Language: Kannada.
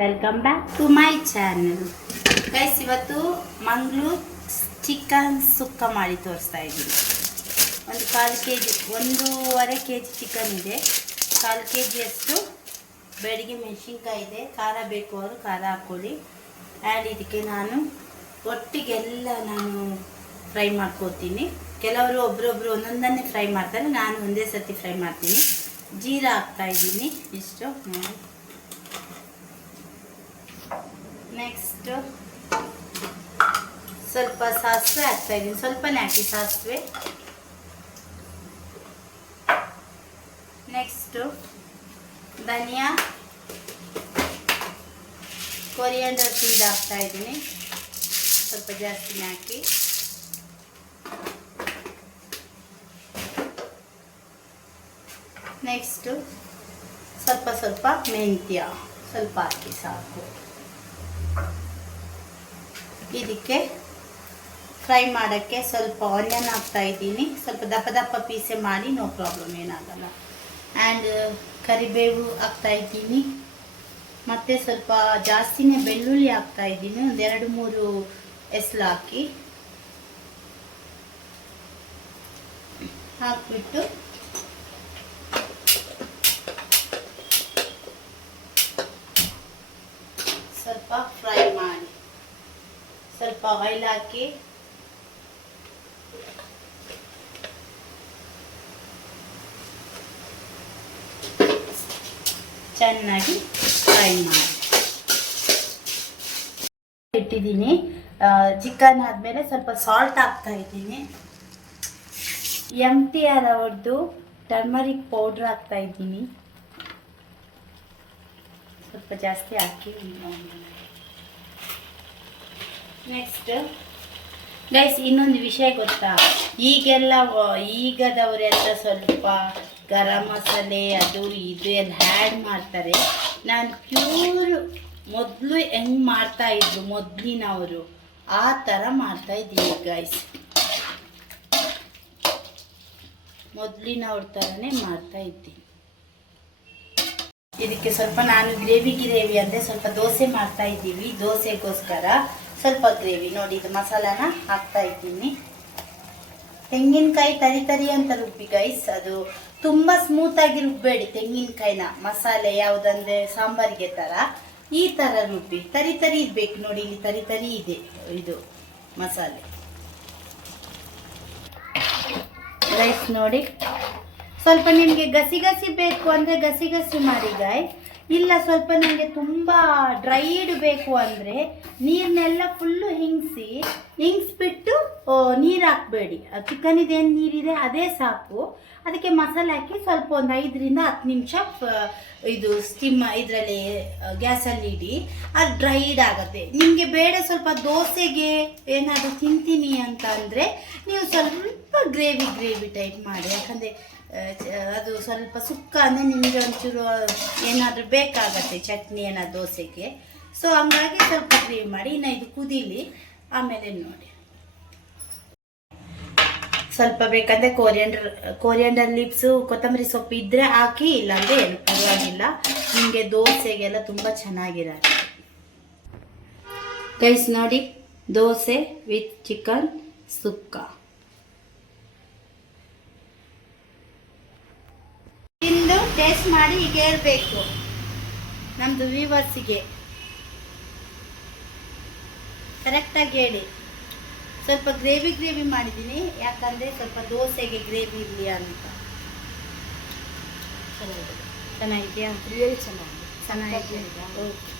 Welcome back to my channel guys. ಇವತ್ತು ಮಂಗಳೂರು ಚಿಕನ್ ಸುಕ್ಕ ಮಾಡಿ ತೋರಿಸ್ತಾ ಇದ್ದೀನಿ. ಒಂದು 1/4 kg 1.5 kg ಚಿಕನ್ ಇದೆ. 1/4 kgಯಷ್ಟು ಬೆಳಗ್ಗೆ ಮೆಣಸಿನ್ಕಾಯಿ ಇದೆ. ಖಾರ ಬೇಕು ಅವರು ಖಾರ ಹಾಕ್ಕೊಳ್ಳಿ. ಆ್ಯಂಡ್ ಇದಕ್ಕೆ ನಾನು ಒಟ್ಟಿಗೆಲ್ಲ ನಾನು ಫ್ರೈ ಮಾಡ್ಕೋತೀನಿ. ಕೆಲವರು ಒಬ್ರೊಬ್ರು ಒಂದೊಂದನ್ನೇ ಫ್ರೈ ಮಾಡ್ತಾರೆ, ನಾನು ಒಂದೇ ಸರ್ತಿ ಫ್ರೈ ಮಾಡ್ತೀನಿ. ಜೀರಾ ಹಾಕ್ತಾ ಇದ್ದೀನಿ ಇಷ್ಟು ನೋಡಿ. ನೆಕ್ಸ್ಟ್ ಸ್ವಲ್ಪ ಸಾಸಿವೆ ಹಾಕ್ತಾ ಇದ್ದೀನಿ. ಸ್ವಲ್ಪನೇ ಹಾಕಿ ಸಾಸಿವೆ. ನೆಕ್ಸ್ಟು ಧನಿಯಾ, ಕೊರಿಯಾಂಡರ್ ಸೀಡ್ ಹಾಕ್ತಾ ಇದ್ದೀನಿ. ಸ್ವಲ್ಪ ಜಾಸ್ತಿನೇ ಹಾಕಿ. ನೆಕ್ಸ್ಟು ಸ್ವಲ್ಪ ಮೆಂತ್ಯ ಸ್ವಲ್ಪ ಹಾಕಿ ಸಾಕು. ಇದಕ್ಕೆ ಫ್ರೈ ಮಾಡೋಕ್ಕೆ ಸ್ವಲ್ಪ ಆನಿಯನ್ ಹಾಕ್ತಾ ಇದ್ದೀನಿ. ಸ್ವಲ್ಪ ದಪ್ಪ ಪೀಸೆ ಮಾಡಿ, ನೋ ಪ್ರಾಬ್ಲಮ್, ಏನಾಗಲ್ಲ. ಆ್ಯಂಡ್ ಕರಿಬೇವು ಹಾಕ್ತಾ ಇದ್ದೀನಿ. ಮತ್ತು ಸ್ವಲ್ಪ ಜಾಸ್ತಿನೇ ಬೆಳ್ಳುಳ್ಳಿ ಹಾಕ್ತಾ ಇದ್ದೀನಿ. ಒಂದು 2-3 ಎಸ್ಲು ಹಾಕಿಬಿಟ್ಟು ಸ್ವಲ್ಪ ಫ್ರೈ ಮಾಡಿ. ಸ್ವಲ್ಪ ಆಯಿಲ್ ಹಾಕಿ ಚೆನ್ನಾಗಿ ಫ್ರೈ ಮಾಡಿ ಇಟ್ಟಿದ್ದೀನಿ. ಚಿಕನ್ ಆದಮೇಲೆ ಸ್ವಲ್ಪ ಸಾಲ್ಟ್ ಹಾಕ್ತಾ ಇದ್ದೀನಿ. MTR ಅವ್ರದ್ದು ಟರ್ಮರಿಕ್ ಪೌಡ್ರ್ ಹಾಕ್ತಾ ಇದ್ದೀನಿ. ಸ್ವಲ್ಪ ಜಾಸ್ತಿ ಹಾಕಿ. ನೆಕ್ಸ್ಟ್ ಗೈಸ್, ಇನ್ನೊಂದು ವಿಷಯ ಗೊತ್ತಾ, ಈಗದವರೆಲ್ಲ ಸ್ವಲ್ಪ ಗರಂ ಮಸಾಲೆ ಅದು ಇದು ಎಲ್ಲ ಆ್ಯಡ್ ಮಾಡ್ತಾರೆ. ನಾನು ಪ್ಯೂರ್ ಮೊದಲು ಹೆಂಗೆ ಮಾಡ್ತಾಯಿದ್ರು ಮೊದಲಿನವರು ಆ ಥರ ಮಾಡ್ತಾಯಿದ್ದೀನಿ ಗೈಸ್. ಮೊದಲಿನವ್ರ ಥರನೇ ಮಾಡ್ತಾಯಿದ್ದೀನಿ. ಇದಕ್ಕೆ ಸ್ವಲ್ಪ ನಾನು ಗ್ರೇವಿ ಅಂದರೆ ಸ್ವಲ್ಪ ದೋಸೆ ಮಾಡ್ತಾ ಇದ್ದೀವಿ. ದೋಸೆಗೋಸ್ಕರ ಸ್ವಲ್ಪ ಗ್ರೇವಿ ನೋಡಿ. ಇದು ಮಸಾಲಾನ ಹಾಕ್ತಾ ಇದ್ದೀನಿ. ತೆಂಗಿನಕಾಯಿ ತರಿ ಅಂತ ರುಬ್ಬಿ ಗೈಸ್. ಅದು ತುಂಬ ಸ್ಮೂತಾಗಿ ರುಬ್ಬೇಡಿ ತೆಂಗಿನಕಾಯಿನ. ಮಸಾಲೆ ಯಾವುದಂದ್ರೆ ಸಾಂಬಾರಿಗೆ ಥರ ಈ ಥರ ರುಬ್ಬಿ ತರಿ ಇರಬೇಕು ನೋಡಿ. ಇಲ್ಲಿ ತರಿ ಇದೆ ಇದು ಮಸಾಲೆ ಗೈಸ್ ನೋಡಿ. ಸ್ವಲ್ಪ ನಿಮಗೆ ಗಸಿ ಬೇಕು ಅಂದರೆ ಗಸಿ ಮಾಡಿ ಗಾಯ್ಸ್. ಇಲ್ಲ ಸ್ವಲ್ಪ ನನಗೆ ತುಂಬ ಡ್ರೈಡ್ ಬೇಕು ಅಂದರೆ ನೀರನ್ನೆಲ್ಲ ಫುಲ್ಲು ಹಿಂಗಿಸ್ಬಿಟ್ಟು ನೀರು ಹಾಕಬೇಡಿ. ಚಿಕನ್ ಇದೇನು ನೀರಿದೆ ಅದೇ ಸಾಕು. ಅದಕ್ಕೆ ಮಸಾಲೆ ಹಾಕಿ ಸ್ವಲ್ಪ ಒಂದು 5-10 ನಿಮಿಷ ಇದು ಸ್ಟಿಮ್ ಇದರಲ್ಲಿ ಗ್ಯಾಸಲ್ಲಿ ಇಡಿ. ಅದು ಡ್ರೈಡ್ ಆಗುತ್ತೆ. ನಿಮಗೆ ಬೇಡ ಸ್ವಲ್ಪ ದೋಸೆಗೆ ಏನಾದರೂ ತಿಂತೀನಿ ಅಂತ ಅಂದರೆ ನೀವು ಸ್ವಲ್ಪ ಗ್ರೇವಿ ಟೈಪ್ ಮಾಡಿ. ಯಾಕಂದರೆ ಅದು ಸ್ವಲ್ಪ ಸುಕ್ಕ ಅಂದರೆ ನಿಮಗೆ ಒಂಚೂರು ಏನಾದರೂ ಬೇಕಾಗತ್ತೆ ಚಟ್ನಿ ಏನಾದ್ರು ದೋಸೆಗೆ. ಸೊ ಹಂಗಾಗಿ ಸ್ವಲ್ಪ ಗ್ರೇವಿ ಮಾಡಿ. ಇನ್ನು ಇದು ಕುದೀಲಿ, ಆಮೇಲೆ ನೋಡಿ. ಸ್ವಲ್ಪ ಬೇಕಂದರೆ ಕೋರಿಯಾಂಡರ್ ಲೀವ್ಸು, ಕೊತ್ತಂಬರಿ ಸೊಪ್ಪು ಇದ್ದರೆ ಹಾಕಿ, ಇಲ್ಲಾಂದರೆ ಏನು ಪರವಾಗಿಲ್ಲ. ನಿಮಗೆ ದೋಸೆಗೆಲ್ಲ ತುಂಬ ಚೆನ್ನಾಗಿರತ್ತೆ ಗೈಸ್ ನೋಡಿ. ದೋಸೆ ವಿತ್ ಚಿಕನ್ ಸುಕ್ಕ. ತಿಂದು ಟೇಸ್ಟ್ ಮಾಡಿ ಈಗ ಹೇಳ್ಬೇಕು ನಮ್ಮದು ವ್ಯೂವರ್ಸಿಗೆ. ಕರೆಕ್ಟಾಗಿ ಹೇಳಿ. ಸ್ವಲ್ಪ ಗ್ರೇವಿ ಮಾಡಿದ್ದೀನಿ, ಯಾಕಂದರೆ ಸ್ವಲ್ಪ ದೋಸೆಗೆ ಗ್ರೇವಿ ಇರಲಿ ಅಂತ. ಚೆನ್ನಾಗಿದೆಯಾ? ಚೆನ್ನಾಗಿದೆಯಾ? ಓಕೆ.